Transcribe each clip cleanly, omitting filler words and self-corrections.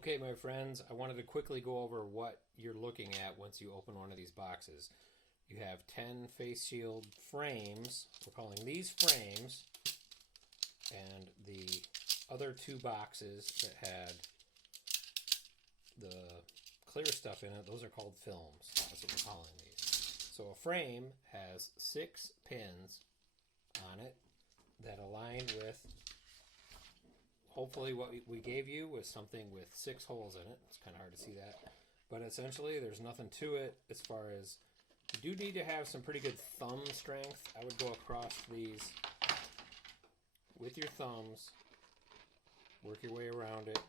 Okay, my friends, I wanted to quickly go over what you're looking at once you open one of these boxes. You have 10 face shield frames. We're calling these frames. And the other two boxes that had the clear stuff in it, those are called films. That's what we're calling these. So a frame has 6 pins on it that align with, hopefully what we gave you was something with 6 holes in it. It's kind of hard to see that. But essentially, there's nothing to it as far as, you do need to have some pretty good thumb strength. I would go across these with your thumbs, work your way around it,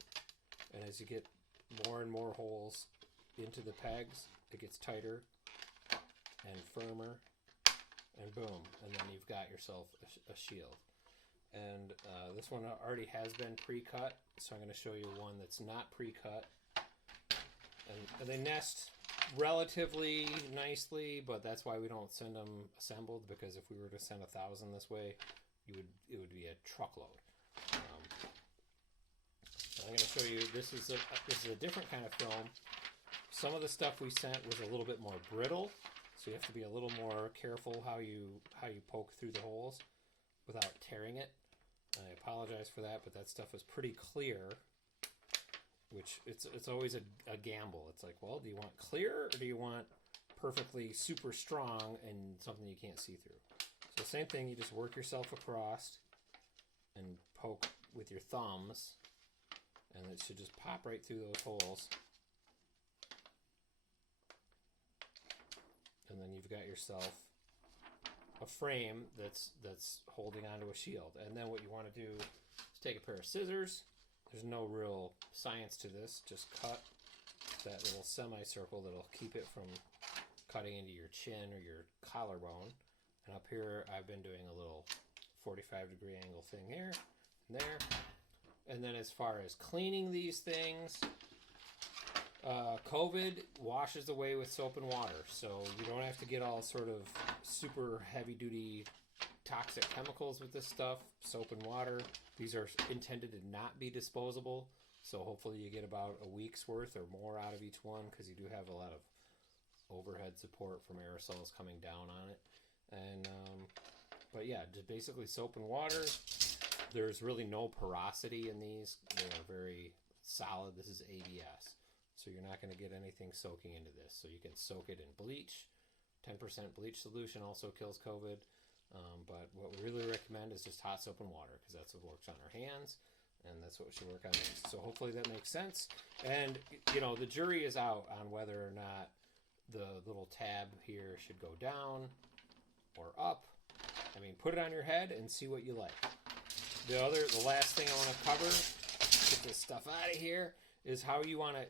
and as you get more and more holes into the pegs, it gets tighter and firmer, and boom, and then you've got yourself a shield. And this one already has been pre-cut, so I'm going to show you one that's not pre-cut. And they nest relatively nicely, but that's why we don't send them assembled, because if we were to send 1,000 this way, it would be a truckload. I'm going to show you, this is a different kind of film. Some of the stuff we sent was a little bit more brittle, so you have to be a little more careful how you poke through the holes without tearing it. I apologize for that, but that stuff is pretty clear, which it's always a gamble. It's like, well, do you want clear or do you want perfectly super strong and something you can't see through? So same thing, you just work yourself across and poke with your thumbs, and it should just pop right through those holes. And then you've got yourself a frame that's holding onto a shield. And then what you want to do is take a pair of scissors. There's no real science to this. Just cut that little semicircle that'll keep it from cutting into your chin or your collarbone. And up here, I've been doing a little 45-degree angle thing here and there. And then as far as cleaning these things, COVID washes away with soap and water, so you don't have to get all sort of super heavy-duty toxic chemicals with this stuff. Soap and water. These are intended to not be disposable, so hopefully you get about a week's worth or more out of each one, because you do have a lot of overhead support from aerosols coming down on it. And but yeah, just basically soap and water. There's really no porosity in these. They are very solid. This is ABS. So you're not going to get anything soaking into this. So you can soak it in bleach. 10% bleach solution also kills COVID. But what we really recommend is just hot soap and water, because that's what works on our hands, and that's what should work on these. So hopefully that makes sense. And, you know, the jury is out on whether or not the little tab here should go down or up. I mean, put it on your head and see what you like. The last thing I want to cover, get this stuff out of here, is how you want to.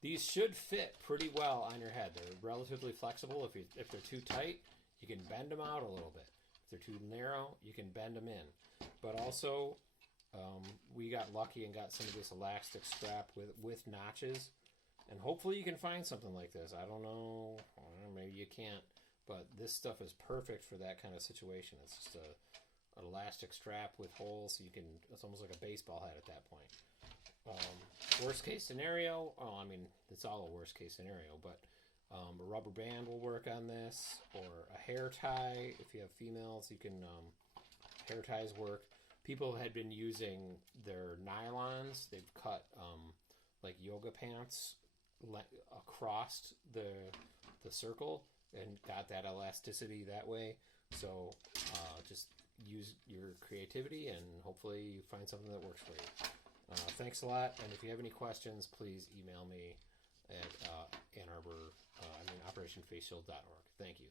These should fit pretty well on your head. They're relatively flexible. If they're too tight, you can bend them out a little bit. If they're too narrow, you can bend them in. But also, we got lucky and got some of this elastic strap with notches. And hopefully you can find something like this. I don't know, maybe you can't. But this stuff is perfect for that kind of situation. It's just an elastic strap with holes, so it's almost like a baseball hat at that point. Worst case scenario, I mean, it's all a worst case scenario, but a rubber band will work on this, or a hair tie. If you have females, you can, hair ties work. People had been using their nylons. They've cut like yoga pants across the circle and got that elasticity that way. So just use your creativity, and hopefully you find something that works for you. Thanks a lot, and if you have any questions, please email me at operationfaceshield.org. Thank you.